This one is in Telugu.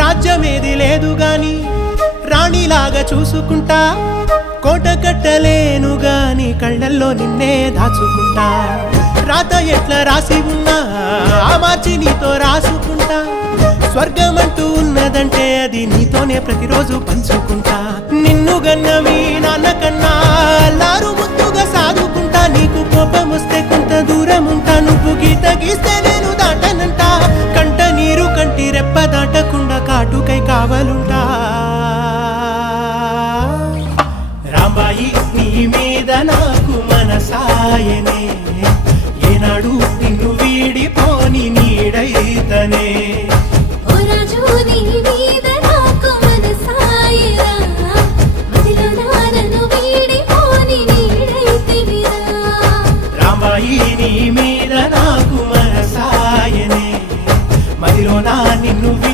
రాజ్యమేది లేదు గాని రాణిలాగా చూసుకుంటా, కోట కట్టలేను గాని కళ్ళల్లో నిన్నే దాచుకుంటా. రాత ఎట్లా రాసి ఉన్నా ఆ మార్చి నీతో రాసుకుంటా. స్వర్గమంటూ ఉన్నదంటే అది నీతోనే ప్రతిరోజు పంచుకుంటా. నిన్ను గన్నవి నాన్న కన్నా లారు ముద్దుగా సాదుకుంటా. నీకు కోపం వస్తే కొంత దూరం ఉంటా, నువ్వు గీత గీస్తే నేను దాటనంట. కంట నీరు కంటి రెప్ప దాటకుండా కాటుకై కావలుంటా. రాంబాయి నీ మీద నాకు మనసాయనే, ఏనాడు నిన్ను వీడిపోని నీడైతనే. ఓ రాజు నీ మీద